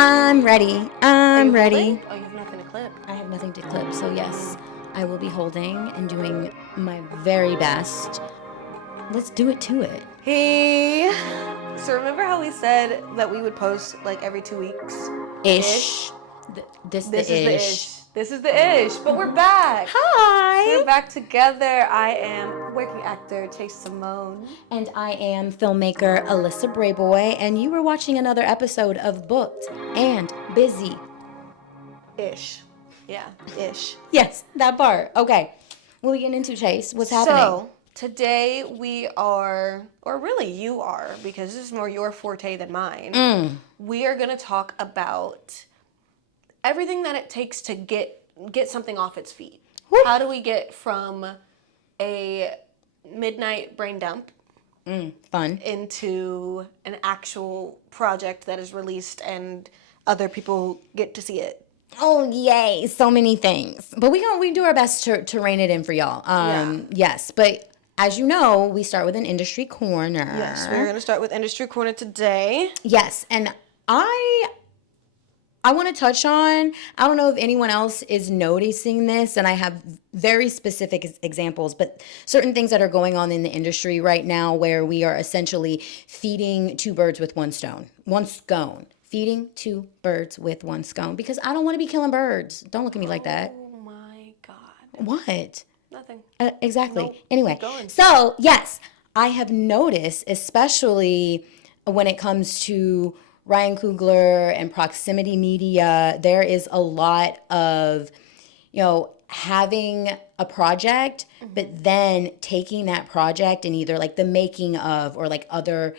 I'm ready. Are I'm you holding? ready. Oh, you have nothing to clip. I have nothing to clip, so yes, I will be holding and doing my very best. Let's do it to it. Hey. So remember how we said that we would post like every 2 weeks? Ish. This This the is the ish. ish. This is the ish. But we're back. We're Hi. back together. I am working actor Chase Simone. And I am filmmaker Alyssa Brayboy, and you were watching another episode of Booked and Busy. Ish. Yeah, ish. Yes, that part. Okay. What are we getting into, Chase? What's happening? So today we are, or really you are, because this is more your forte than mine. We are going to talk about everything that it takes to get something off its feet. Woo. How do we get from a midnight brain dump Fun. into an actual project that is released and other people get to see it? Oh yay! So many things, but we do our best to rein it in for y'all. Yeah. Yes, but as you know, we start with an industry corner. Yes, we're going to start with Industry Corner today. Yes, and I want to touch on. I don't know if anyone else is noticing this, and I have very specific examples, but certain things that are going on in the industry right now, where we are essentially feeding two birds with one stone. One scone. Feeding two birds with one scone, because I don't want to be killing birds. Don't look at me like that. Oh my God. What? Nothing. Exactly. Nope. Anyway, Keep going. so yes, I have noticed, especially when it comes to Ryan Coogler and proximity media, there is a lot of, having a project, but then taking that project and either like the making of or like other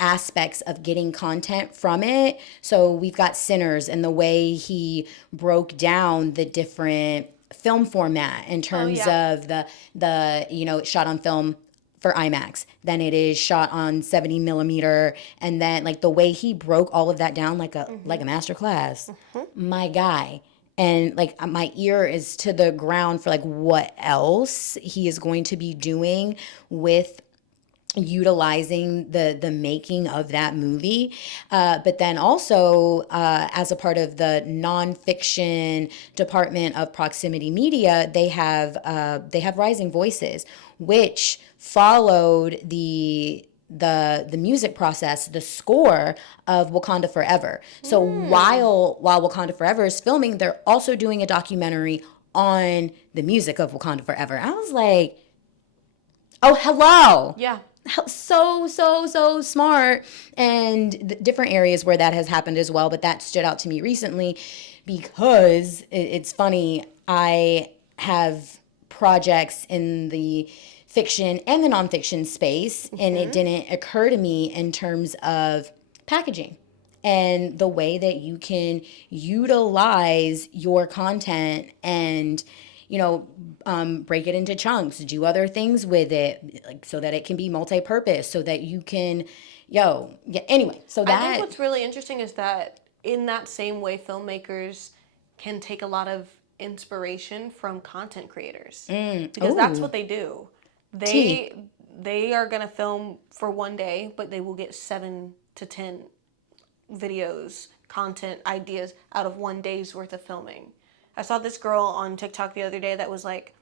aspects of getting content from it. So we've got Sinners and the way he broke down the different film format in terms of the shot on film for IMAX, then it is shot on 70 millimeter, and then like the way he broke all of that down like a master class. My guy. And like my ear is to the ground for like what else he is going to be doing with utilizing the making of that movie, but then also as a part of the nonfiction department of proximity media, they have Rising Voices, which followed the music process, the score of Wakanda Forever. So while Wakanda Forever is filming, they're also doing a documentary on the music of Wakanda Forever. I was like, oh, hello. Yeah. So smart. And different areas where that has happened as well, but that stood out to me recently because it's funny. I have projects in the fiction and the nonfiction space, and it didn't occur to me in terms of packaging and the way that you can utilize your content and break it into chunks, do other things with it, like so that it can be multi-purpose, so that you can, anyway. So I think that what's really interesting is that in that same way, filmmakers can take a lot of inspiration from content creators because that's what they do. Tea. They are gonna film for one day, but they will get 7 to 10 videos, content, ideas out of one day's worth of filming. I saw this girl on TikTok the other day that was like,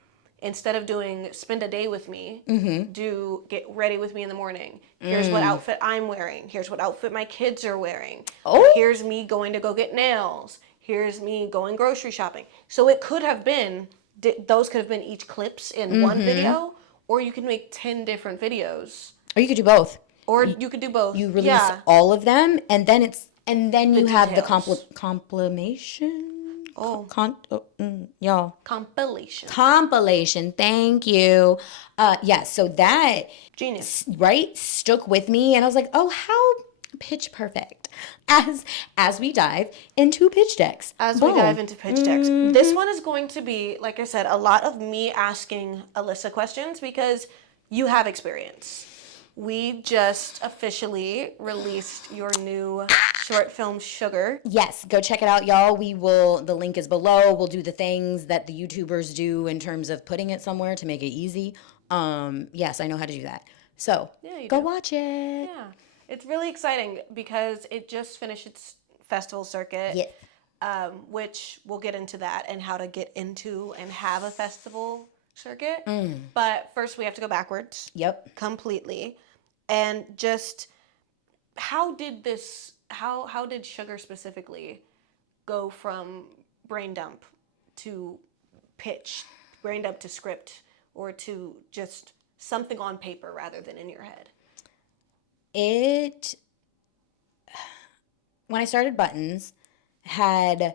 instead of doing spend a day with me, do get ready with me in the morning. Here's what outfit I'm wearing. Here's what outfit my kids are wearing. Oh. Here's me going to go get nails. Here's me going grocery shopping. So it could have been, those could have been each clips in one video, or you could make 10 different videos. or you could do both. Or you could do both. You release all of them, and then you have the details. compilation. Oh. Y'all. Compilation. Thank you. So that Genius. right stuck with me, and I was like, oh, how pitch perfect. As we dive into pitch decks. As we dive into pitch decks. This one is going to be, like I said, a lot of me asking Alyssa questions because you have experience. We just officially released your new short film, Sugar. Yes, go check it out, y'all. The link is below. We'll do the things that the YouTubers do in terms of putting it somewhere to make it easy. Yes, I know how to do that. So, go watch it. Yeah. It's really exciting because it just finished its festival circuit, Yes. which we'll get into that and how to get into and have a festival circuit. But first, we have to go backwards. Yep. Completely, and just how did this? How did Sugar specifically go from brain dump to pitch, brain dump to script, or to just something on paper rather than in your head? It, when I started Buttons, had,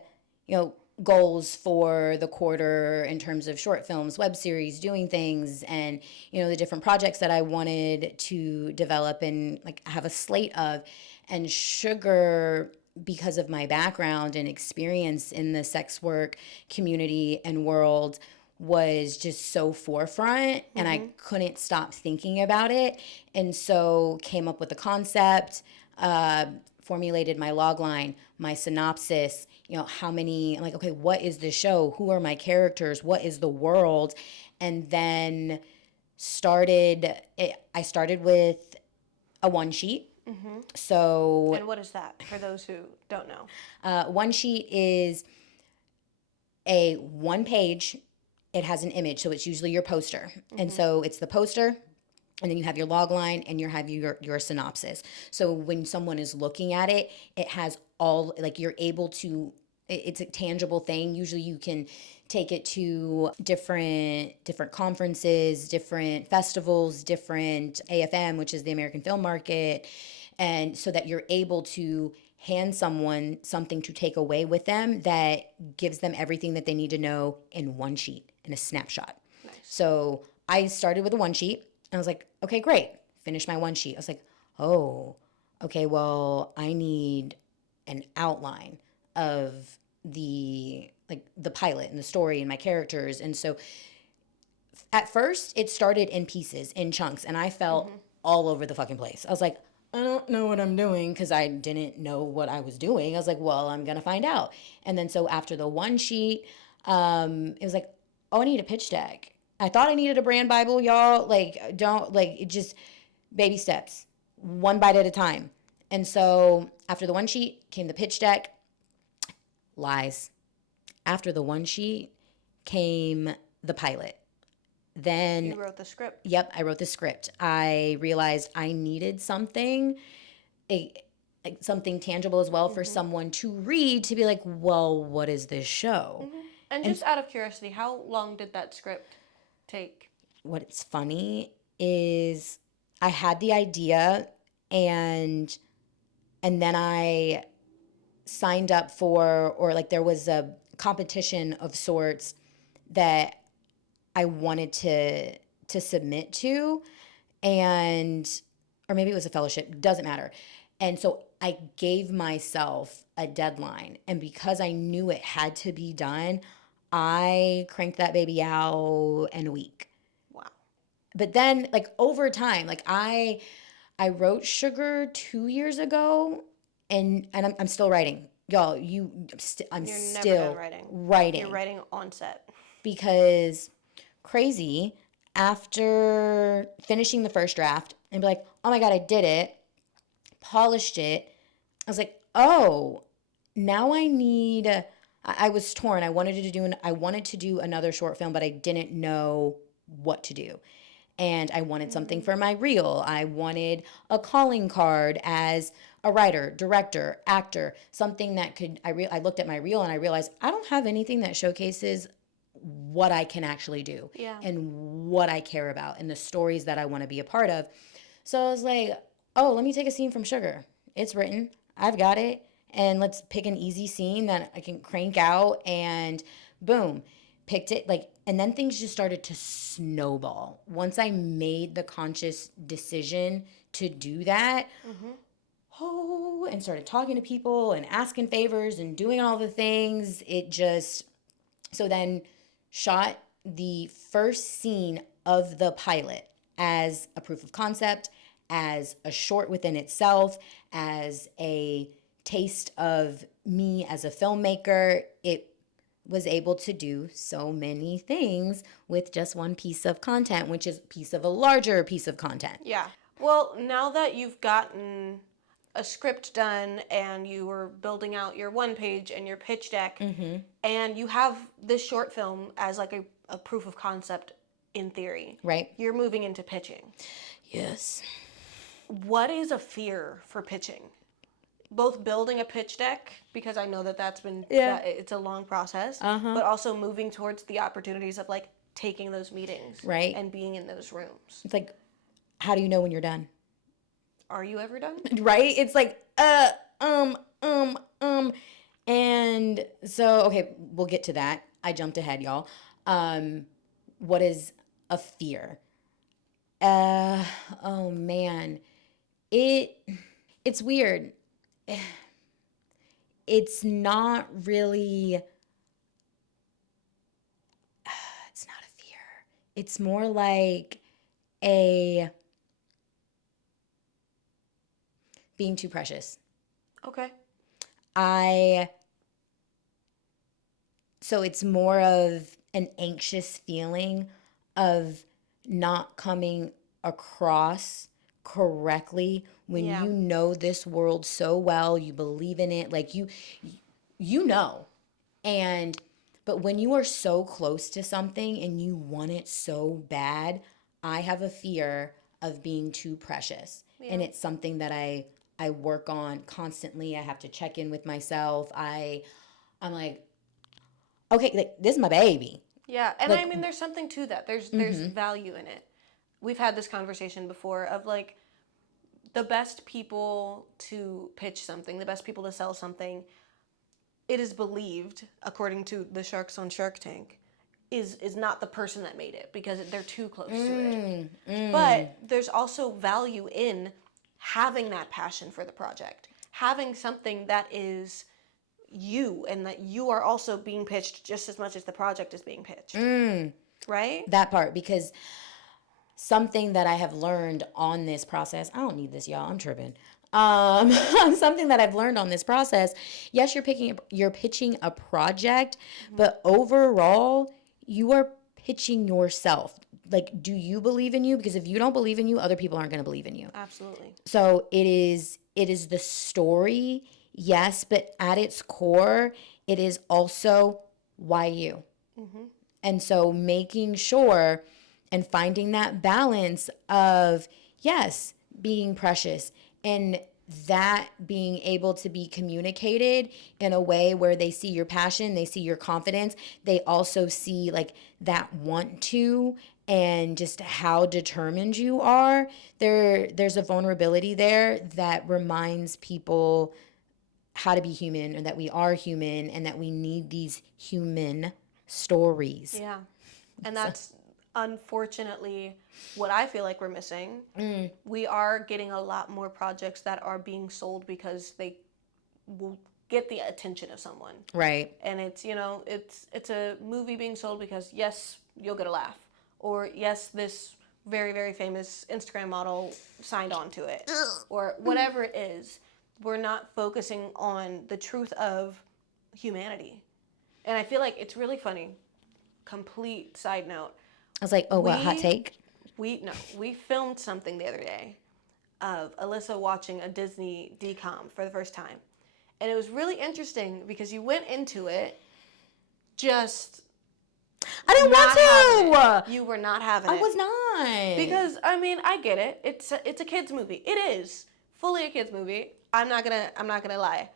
goals for the quarter in terms of short films, web series, doing things, and, the different projects that I wanted to develop and like have a slate of. And Sugar, because of my background and experience in the sex work community and world, was just so forefront, and I couldn't stop thinking about it. And so came up with the concept, formulated my log line, my synopsis, how many, I'm like, okay, what is the show? Who are my characters? What is the world? And then I started with a one sheet. So, And what is that for those who don't know? one sheet is a one page. It has an image, so it's usually your poster. And so it's the poster, and then you have your log line and you have your synopsis. So when someone is looking at it, it has all, like, you're able to, it's a tangible thing. Usually you can take it to different conferences, different festivals, different AFM, which is the American Film Market, and so that you're able to hand someone something to take away with them that gives them everything that they need to know in one sheet, in a snapshot. Nice. So I started with a one sheet, and I was like, okay, great. Finish my one sheet. I was like, oh, okay, well, I need an outline of the pilot and the story and my characters. And so at first it started in pieces, in chunks, and I felt all over the fucking place. I was like, I don't know what I'm doing, because I didn't know what I was doing. I was like, well, I'm gonna find out. And then so after the one sheet, it was like, oh, I need a pitch deck. I thought I needed a brand Bible, y'all. Like, don't, like, it just, baby steps, one bite at a time. And so after the one sheet came the pitch deck. Lies. After the one sheet came the pilot. Then, You wrote the script. yep, I wrote the script. I realized I needed something, a, something tangible as well, for someone to read, to be like, well, what is this show? And just out of curiosity, how long did that script take? What's funny is I had the idea, and then I signed up for, or like there was a competition of sorts that I wanted to submit to, and or maybe it was a fellowship, doesn't matter. And so I gave myself a deadline, and because I knew it had to be done, I cranked that baby out in a week. Wow. But then, like, over time, like, I wrote Sugar 2 years ago, and I'm still writing, y'all. I'm You're never still done writing. writing, You're writing on set. because crazy, after finishing the first draft and be like, oh my god, I did it, polished it, I was like, oh, now I need. I was torn. I wanted to do another short film, but I didn't know what to do. And I wanted something for my reel. I wanted a calling card as a writer, director, actor, something that could. I looked at my reel and I realized I don't have anything that showcases what I can actually do, Yeah. and what I care about, and the stories that I want to be a part of. So I was like, oh, let me take a scene from Sugar. It's written. I've got it. And let's pick an easy scene that I can crank out, and boom, picked it. Like, and then things just started to snowball. Once I made the conscious decision to do that, oh, and started talking to people and asking favors and doing all the things, it just, so then shot the first scene of the pilot as a proof of concept, as a short within itself, as a taste of me as a filmmaker. It was able to do so many things with just one piece of content, which is a piece of a larger piece of content. Yeah. Well, now that you've gotten a script done and you were building out your one page and your pitch deck, and you have this short film as like a proof of concept in theory. Right. You're moving into pitching. Yes. What is a fear for pitching? Both building a pitch deck, because I know that that's been, that it's a long process, but also moving towards the opportunities of like taking those meetings. Right. And being in those rooms. It's like, how do you know when you're done? Are you ever done? Right? It's like, and so, okay, we'll get to that. I jumped ahead, y'all. What is a fear? Oh man. It's weird. It's not really, it's not a fear. It's more like a being too precious. Okay. So it's more of an anxious feeling of not coming across correctly when you know this world so well, you believe in it, like you know. And but when you are so close to something and you want it so bad, I have a fear of being too precious. And it's something that I work on constantly. I have to check in with myself. I'm like, okay, like, this is my baby. Yeah, and Like, I mean, there's something to that. There's value in it. We've had this conversation before of like the best people to pitch something, the best people to sell something. It is believed, according to the sharks on Shark Tank, is not the person that made it because they're too close to it. But there's also value in having that passion for the project, having something that is you and that you are also being pitched just as much as the project is being pitched. Right? that part, because something that I have learned on this process, I don't need this, y'all, I'm tripping. Something that I've learned on this process, yes, you're pitching a project, but overall, you are pitching yourself. Like, do you believe in you? Because if you don't believe in you, other people aren't going to believe in you. Absolutely. So it is the story, yes, but at its core, it is also why you. And so making sure and finding that balance of, yes, being precious and that being able to be communicated in a way where they see your passion, they see your confidence, they also see like that want to and just how determined you are. There's a vulnerability there that reminds people how to be human and that we are human and that we need these human stories. Yeah. And that's unfortunately what I feel like we're missing. We are getting a lot more projects that are being sold because they will get the attention of someone. Right. And it's, it's a movie being sold because yes, you'll get a laugh. Or yes, this very, very famous Instagram model signed on to it. Or whatever it is. We're not focusing on the truth of humanity. And I feel like it's really funny. Complete side note. I was like, oh, what, hot take? We filmed something the other day of Alyssa watching a Disney DCOM for the first time. And it was really interesting because you went into it just I didn't want to. You were not having it. I was not. Because I mean, I get it. It's a kids movie. It is fully a kids movie. I'm not gonna lie.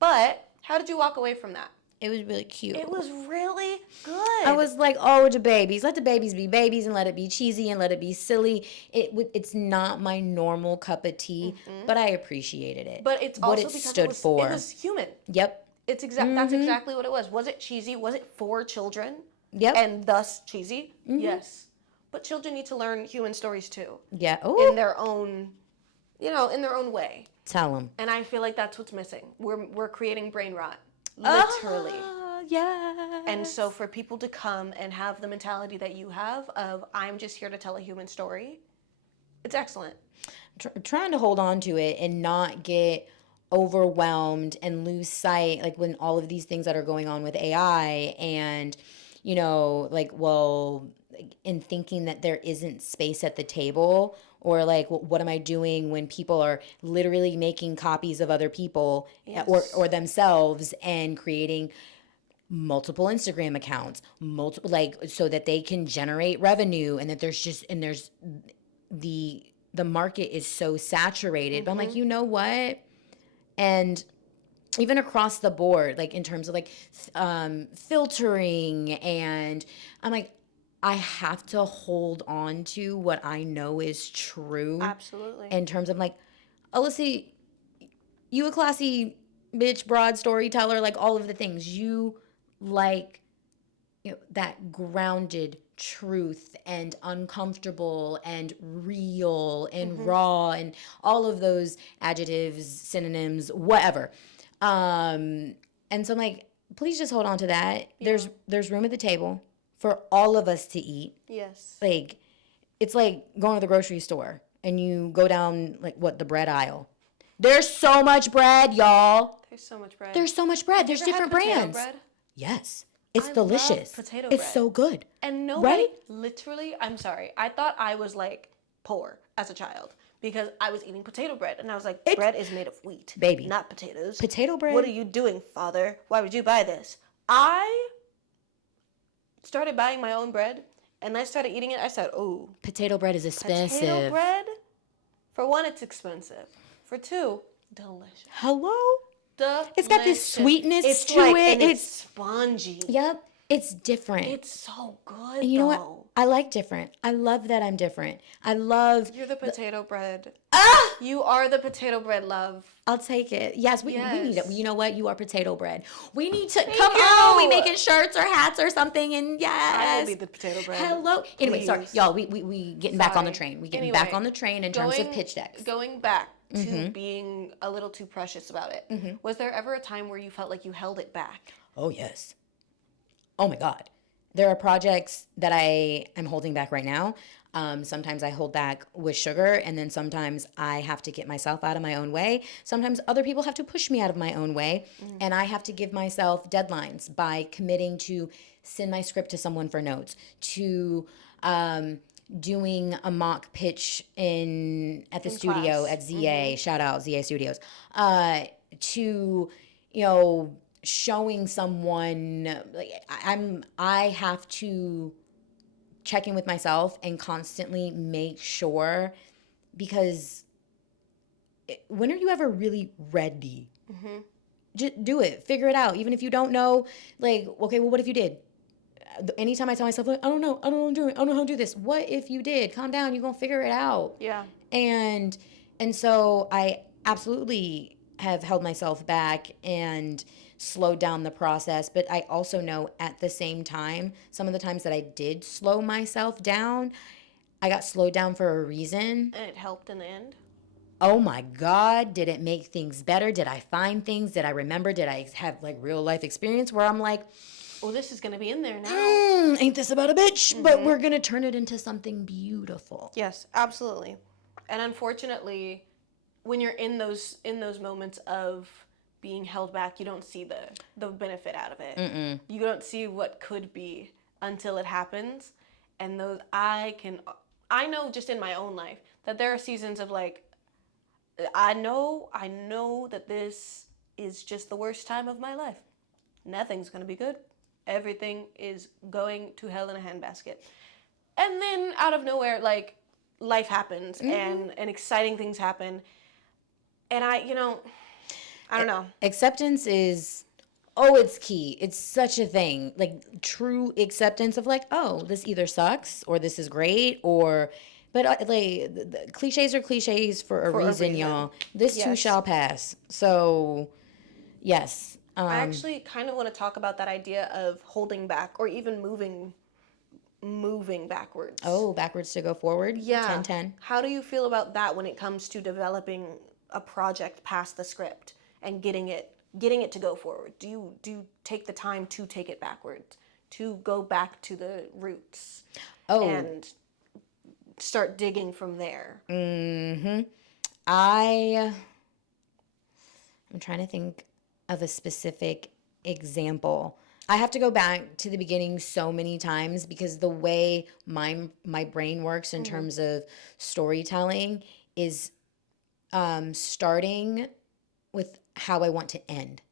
But how did you walk away from that? It was really cute. It was really good. I was like, oh, the babies. Let the babies be babies and let it be cheesy and let it be silly. It's not my normal cup of tea, but I appreciated it. But it's what also it because stood for. It was human. Yep. That's exactly what it was. Was it cheesy? Was it for children? Yep. And thus cheesy? Yes. But children need to learn human stories too. Yeah. Ooh. In their own, in their own way. Tell them. And I feel like that's what's missing. We're creating brain rot. Literally. Yeah. And so for people to come and have the mentality that you have of I'm just here to tell a human story, it's excellent. Trying to hold on to it and not get overwhelmed and lose sight, like when all of these things that are going on with AI and, in thinking that there isn't space at the table or like what am I doing when people are literally making copies of other people or Yes. themselves and creating multiple Instagram accounts, multiple like so that they can generate revenue and that there's the market is so saturated. But I'm like, you know what? And even across the board, like in terms of like filtering, and I'm like, I have to hold on to what I know is true Absolutely. in terms of like, Alyssa, you a classy bitch, broad storyteller, like all of the things you like, that grounded truth and uncomfortable and real and raw and all of those adjectives, synonyms, whatever. And so I'm like, please just hold on to that. There's room at the table for all of us to eat. Yes. Like, it's like going to the grocery store and you go down like the bread aisle. There's so much bread, y'all. There's so much bread. There's so much bread. Have you There's ever had different potato brands. bread? Yes. It's I delicious. love potato It's bread. so good. And nobody, Right? literally, I'm sorry, I thought I was like poor as a child because I was eating potato bread. And I was like, bread is made of wheat, Baby. not potatoes. Potato bread. What are you doing, father? Why would you buy this? I started buying my own bread and I started eating it. I said, oh, Potato bread is expensive. potato bread? For one, it's expensive. For two, delicious. Hello? Delicious. It's got this sweetness it's to like, it. And it's spongy. Yep. It's different. It's so good, and you know though. what? I like different. I love that I'm different. I love. You're the potato bread. Ah! You are the potato bread, love. I'll take it. Yes, we need it. Yes. You know what? You are potato bread. We need to Thank come on. We you. making shirts or hats or something. And yes, I will be the potato bread. Hello. Anyway, sorry, Please. y'all. We getting back on the train. We getting back on the train in terms of pitch decks. Going back to being a little too precious about it. Was there ever a time where you felt like you held it back? Oh yes. Oh my God. There are projects that I am holding back right now. Sometimes I hold back with sugar, and then sometimes I have to get myself out of my own way. Sometimes other people have to push me out of my own way, and I have to give myself deadlines by committing to send my script to someone for notes, to doing a mock pitch at the studio class. at ZA. Shout out ZA Studios. To showing someone like I have to check in with myself and constantly make sure, because when are you ever really ready? Just do it, figure it out, even if you don't know, like, okay, well, what if you did? Anytime I tell myself, like, I don't know what I'm doing, I don't know how to do this. What if you did? Calm down, you're gonna figure it out. Yeah. And so I absolutely have held myself back and slowed down the process. But I also know at the same time, some of the times that I did slow myself down, I got slowed down for a reason. And it helped in the end? Oh my God, did it make things better? Did I find things? Did I remember? Did I have like real life experience where I'm like, oh, this is going to be in there now. Ain't this about a bitch? But we're going to turn it into something beautiful. Yes, absolutely. And unfortunately, when you're in those moments of being held back, you don't see the benefit out of it. You don't see what could be until it happens. And those I know just in my own life that there are seasons of like, I know that this is just the worst time of my life. Nothing's going to be good. Everything is going to hell in a handbasket. And then out of nowhere, like, life happens and exciting things happen. And I don't know. Acceptance is, it's key. It's such a thing. Like, true acceptance of like, this either sucks or this is great, but like the cliches are cliches for a reason, y'all. This too shall pass. So, yes. I actually kind of want to talk about that idea of holding back or even moving backwards. Oh, backwards to go forward? Yeah. 10-10. How do you feel about that when it comes to developing a project past the script and getting it to go forward? Do you take the time to take it backwards, to go back to the roots and start digging from there? I'm trying to think of a specific example. I have to go back to the beginning so many times because the way my brain works in terms of storytelling is starting with how I want to end.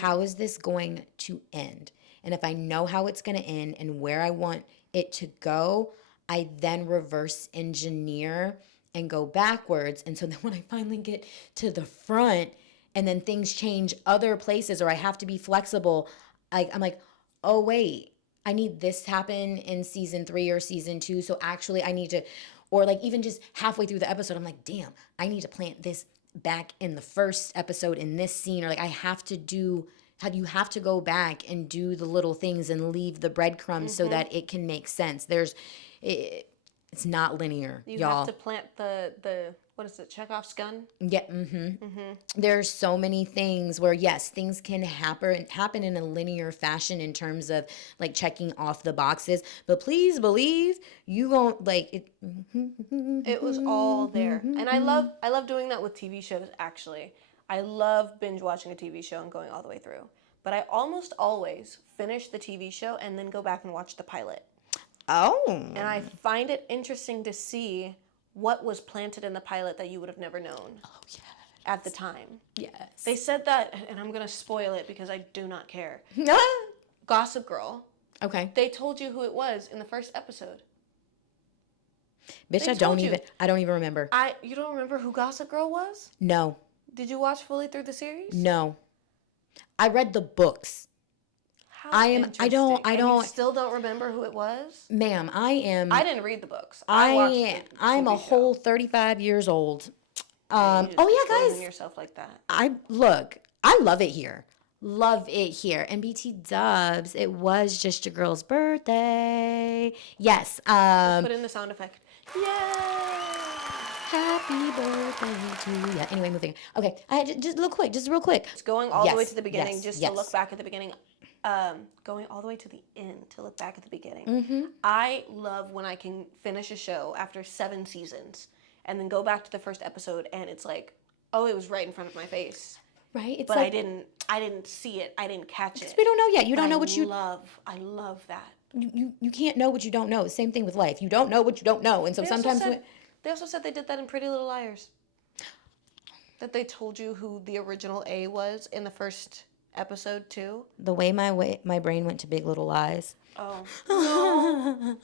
How is this going to end? And if I know how it's going to end and where I want it to go, I then reverse engineer and go backwards. And so then when I finally get to the front and then things change other places or I have to be flexible, I'm like, oh, wait, I need this to happen in season 3 or season 2. So actually, I need to, or like even just halfway through the episode, I'm like, damn, I need to plant this back in the first episode in this scene, or like I have to do how you have to go back and do the little things and leave the breadcrumbs so that it can make sense. It's not linear, You have y'all. to plant the what is it, Chekhov's gun? Yeah, there's so many things where yes, things can happen in a linear fashion in terms of like checking off the boxes, but please believe you won't like it. It was all there. And I love doing that with TV shows actually. I love binge watching a TV show and going all the way through. But I almost always finish the TV show and then go back and watch the pilot. Oh, And I find it interesting to see what was planted in the pilot that you would have never known at the time. yes. They said that, and I'm going to spoil it because I do not care. Gossip Girl, Okay, they told you who it was in the first episode. bitch, They I don't told you. even remember. You don't remember who Gossip Girl was? No, Did you watch fully through the series? no, I read the books. How I interesting. don't, And you still don't remember who it was? ma'am, I didn't read the books. I watched the I'm a TV whole show. 35 years old. You just Oh yeah, exposing guys. yourself like that. I love it here. Love it here. And BT Dubs, it was just your girl's birthday. Yes. Put in the sound effect. Yay! Happy birthday to you. Anyway, moving. Okay. Just real quick. It's going all the way Yes, to the beginning yes, just yes. to look back at the beginning. Going all the way to the end to look back at the beginning. Mm-hmm. I love when I can finish a show after 7 seasons and then go back to the first episode and it's like, oh, it was right in front of my face. Right? It's But like, I didn't see it. I didn't catch it. we don't know yet. You But don't know what I love that. you can't know what you don't know. Same thing with life. You don't know what you don't know. And so sometimes They also said they did that in Pretty Little Liars. That they told you who the original A was in the first episode too. the way my brain went to Big Little Lies. Oh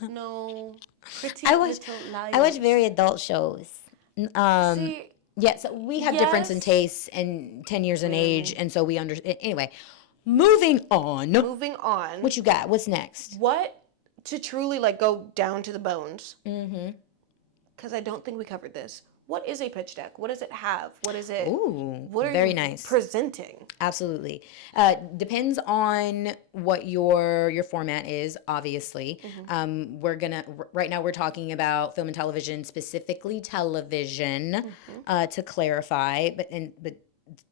no! Pretty I watch Little Liars. I watch very adult shows. See, Yeah, so we have difference in Yes. tastes and 10 years in age, and so we understand. Anyway, moving on. moving on. What you got? What's next? What to truly like go down to the bones? Because I don't think we covered this. What is a pitch deck? What does it have? What is it? Ooh, What are very you nice. presenting? Absolutely. Depends on what your format is, obviously. Right now we're talking about film and television, specifically television, to clarify, but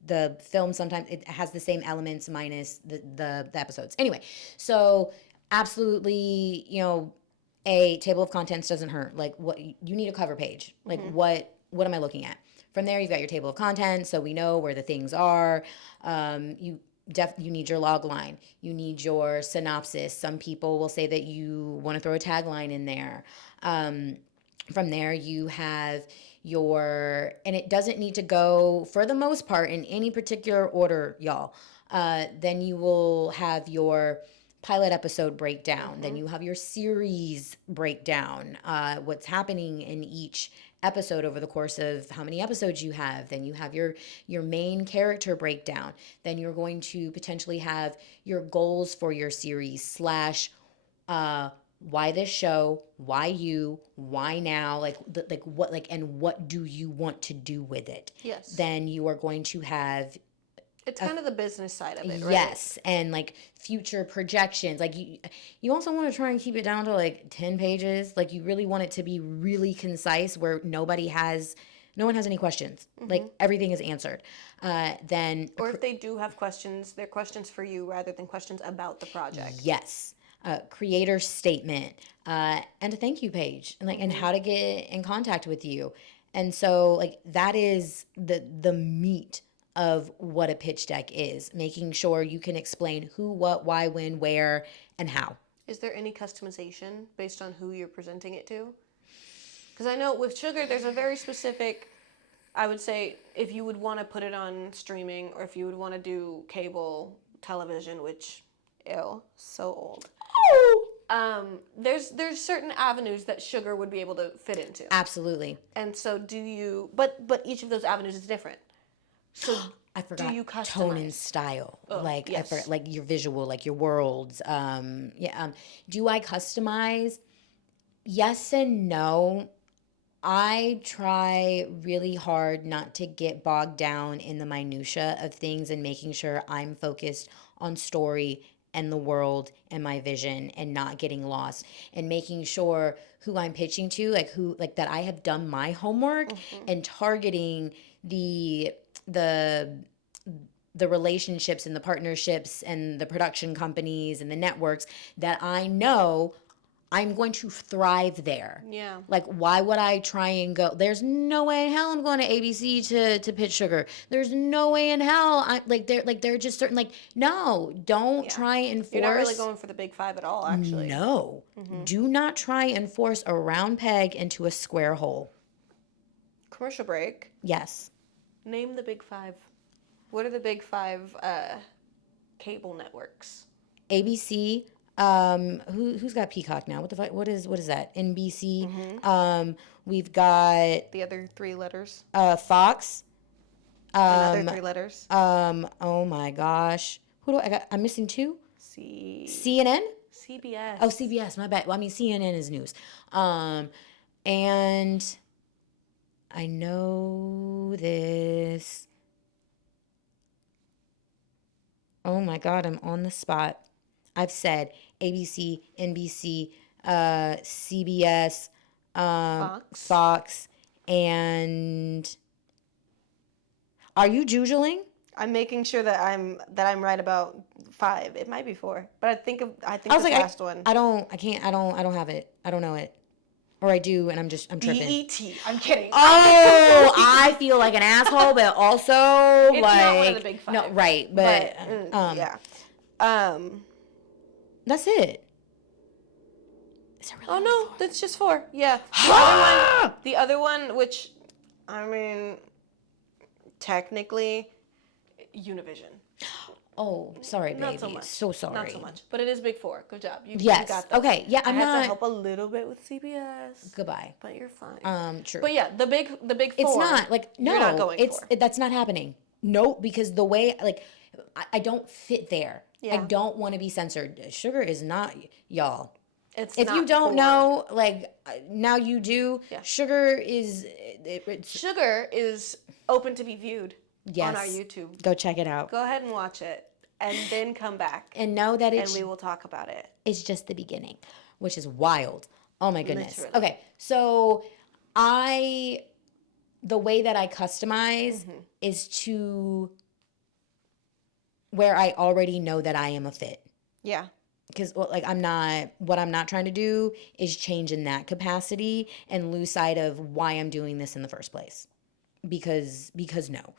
the film sometimes it has the same elements minus the episodes. Anyway, so absolutely, a table of contents doesn't hurt. Like what you need a cover page. Like what am I looking at? From there, you've got your table of contents, so we know where the things are. You need your log line. You need your synopsis. Some people will say that you want to throw a tagline in there. From there, you have and it doesn't need to go, for the most part, in any particular order, y'all. Then you will have your pilot episode breakdown. Then you have your series breakdown, what's happening in each episode over the course of how many episodes you have. Then you have your main character breakdown. Then you're going to potentially have your goals for your series slash why this show, why you, why now, and what do you want to do with it. Yes. Then you are going to have It's kind of the business side of it, right? yes, and like future projections. Like you also want to try and keep it down to like 10 pages. Like you really want it to be really concise where no one has any questions. Like everything is answered. Then Or if they do have questions, they're questions for you rather than questions about the project. yes, creator statement, and a thank you page, and and how to get in contact with you. And so like that is the meat of what a pitch deck is, making sure you can explain who, what, why, when, where, and how. Is there any customization based on who you're presenting it to? Because I know with sugar, there's a very specific, I would say, if you would want to put it on streaming or if you would want to do cable television, which, ew, so old. There's certain avenues that sugar would be able to fit into. Absolutely. And so do you, but each of those avenues is different. So I forgot. do you customize? Tone and style. Like yes. I forgot, like your visual, like your worlds. Do I customize? Yes and no. I try really hard not to get bogged down in the minutia of things and making sure I'm focused on story and the world and my vision and not getting lost and making sure who I'm pitching to, like that I have done my homework and targeting the the relationships and the partnerships and the production companies and the networks that I know I'm going to thrive there. Yeah. Like, why would I try and go? There's no way in hell I'm going to ABC to pitch sugar. There's no way in hell they're just certain no, don't try and force. You're not really going for the big five at all, actually. No. Do not try and force a round peg into a square hole. Commercial break. Yes. Name the big five. What are the big five cable networks? ABC. Who's got Peacock now? What the fuck? What is that? NBC. We've got the other three letters. Fox. Another three letters. Oh my gosh. Who do I got? I'm missing two. CNN. CBS. Oh, CBS. My bad. Well, I mean CNN is news. And I know this. Oh my God, I'm on the spot. I've said ABC, NBC, CBS, Fox, and are you jujuling? I'm making sure that I'm right about five. It might be four, but I think I the was like, last one. I don't have it. I don't know it. Or I do, and I'm tripping. BET. I'm kidding. Oh, I feel like an asshole, but also it's like not one of the big five. No, right, but yeah. That's it. Is it really? Oh no, four? that's just four. Yeah. The other one, which, I mean, technically, Univision. Oh, sorry, baby. Not so much. So sorry. Not so much, but it is big four. Good job. You yes. got that. Okay. Yeah, I'm I not. have to help a little bit with CBS. Goodbye. But you're fine. True. But yeah, the big four. It's not like no. You're not going for. That's not happening. No, because the way I don't fit there. Yeah. I don't want to be censored. Sugar is not y'all. It's if not you don't for, know, now you do. Yeah. Sugar is. Sugar is open to be viewed. Yes. On our YouTube. Go check it out. Go ahead and watch it, and then come back. And know that and we will talk about it. It's just the beginning, which is wild. Oh my goodness. Literally. Okay, so the way that I customize is to where I already know that I am a fit. Yeah. Because what I'm not trying to do is change in that capacity and lose sight of why I'm doing this in the first place. Because no.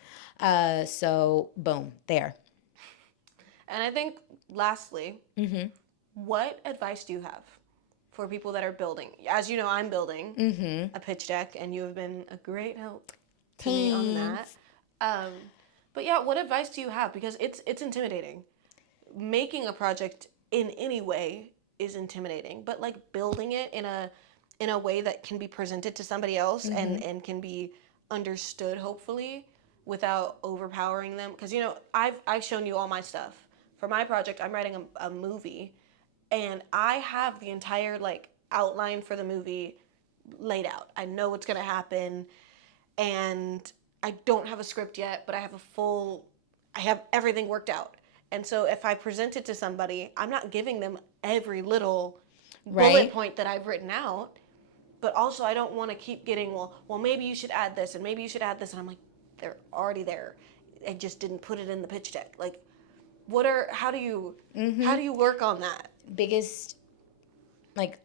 So boom, there. And I think lastly, what advice do you have for people that are building? As you know, I'm building a pitch deck, and you have been a great help to me on that. But yeah, what advice do you have? Because it's intimidating. Making a project in any way is intimidating, but building it in a way that can be presented to somebody else and can be understood, hopefully, without overpowering them. Because I've shown you all my stuff. For my project, I'm writing a movie, and I have the entire outline for the movie laid out. I know what's gonna happen, and I don't have a script yet, but I have everything worked out. And so if I present it to somebody, I'm not giving them every little bullet point that I've written out. But also, I don't want to keep getting, well, maybe you should add this, and maybe you should add this. And I'm like, they're already there. I just didn't put it in the pitch deck. How do you work on that? Biggest,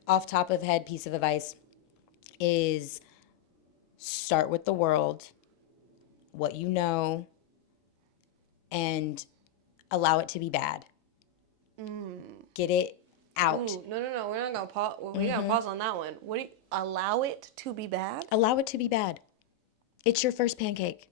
off top of head piece of advice is start with the world, what you know, and allow it to be bad. Get it out. Ooh, no. We're not gonna pause. We gotta pause on that one. What do you allow it to be bad? Allow it to be bad. It's your first pancake.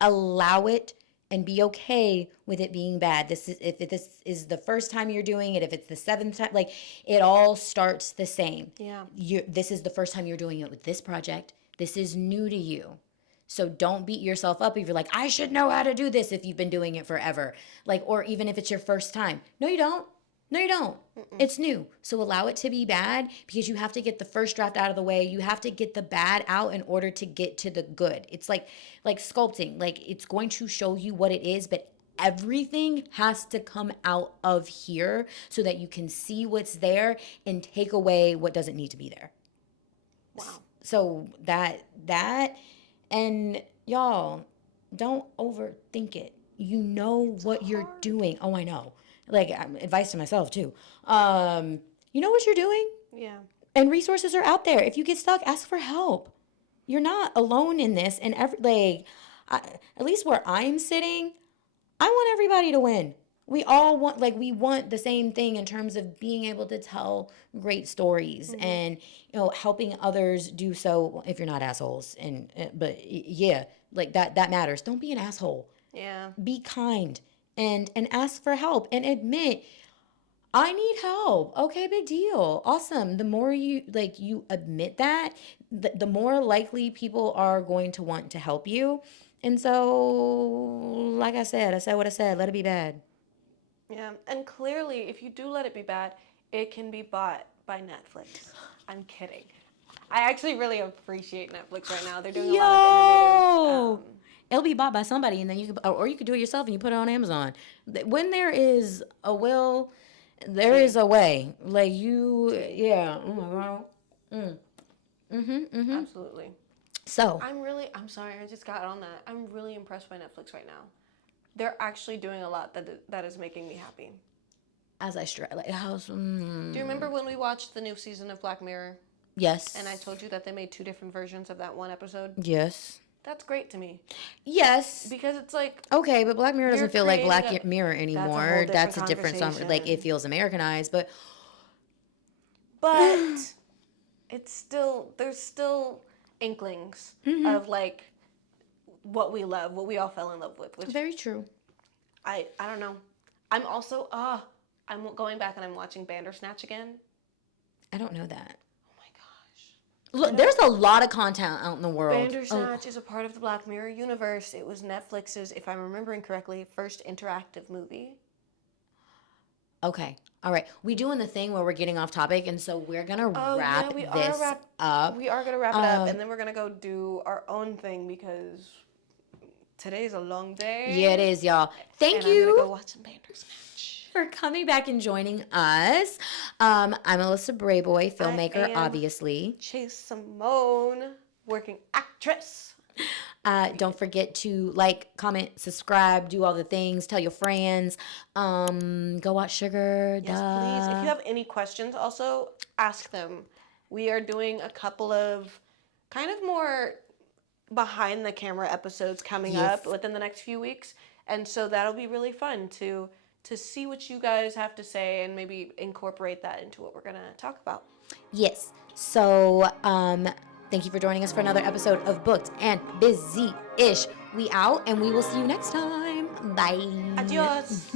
Allow it and be okay with it being bad. This is if this is the first time you're doing it, if it's the seventh time, like it all starts the same. Yeah. This is the first time you're doing it with this project. This is new to you. So don't beat yourself up if you're like, I should know how to do this if you've been doing it forever. Like, or even if it's your first time. No, you don't. No, you don't. It's new. So allow it to be bad because you have to get the first draft out of the way. You have to get the bad out in order to get to the good. It's like sculpting. Like it's going to show you what it is, but everything has to come out of here so that you can see what's there and take away what doesn't need to be there. Wow. So that and y'all don't overthink it. You know what you're doing. Oh, I know. Like advice to myself too. You know what you're doing, Yeah. and resources are out there. If you get stuck, ask for help. You're not alone in this. And at least where I'm sitting, I want everybody to win. We all want, like, we want the same thing in terms of being able to tell great stories and, helping others do so if you're not assholes. But yeah, like that matters. Don't be an asshole. Yeah. Be kind and ask for help and admit, I need help. Okay, big deal. Awesome. The more you admit that, the more likely people are going to want to help you. And so, like I said what I said, let it be bad. Yeah. And clearly, if you do let it be bad, it can be bought by Netflix. I'm kidding. I actually really appreciate Netflix right now. They're doing a lot of innovative. It'll be bought by somebody, and then you could do it yourself, and you put it on Amazon. When there is a will, there is a way. Like yeah. Oh my god. Absolutely. So I'm sorry, I just got on that. I'm really impressed by Netflix right now. They're actually doing a lot that is making me happy. as I stress, like Do you remember when we watched the new season of Black Mirror? Yes. And I told you that they made 2 different versions of that one episode? Yes. That's great to me. Yes. Because it's like... Okay, but Black Mirror doesn't feel like Black creating Mirror anymore. That's a different song. Like it feels Americanized, but it's still... There's still inklings of like what we love, what we all fell in love with. Which very true. I don't know. I'm also... I'm going back and I'm watching Bandersnatch again. I don't know that. Oh my gosh. Look, there's a lot of content out in the world. Bandersnatch is a part of the Black Mirror universe. It was Netflix's, if I'm remembering correctly, first interactive movie. Okay. All right. We doing the thing where we're getting off topic, and so we're gonna wrap this up. We are gonna wrap it up, and then we're gonna go do our own thing because today's a long day. Yeah, it is, y'all. Thank you. I'm gonna go watch some Bandersnatch. For coming back and joining us. I'm Alyssa Brayboy, filmmaker, I am obviously. Chase Simone, working actress. Don't forget to like, comment, subscribe, do all the things, tell your friends. Go watch Sugar. Yes, please. If you have any questions, also ask them. We are doing a couple of kind of more behind the camera episodes coming up within the next few weeks. And so that'll be really fun to see what you guys have to say and maybe incorporate that into what we're going to talk about. Yes. So, thank you for joining us for another episode of Booked and Busy-ish. We out, and we will see you next time. Bye. Adios.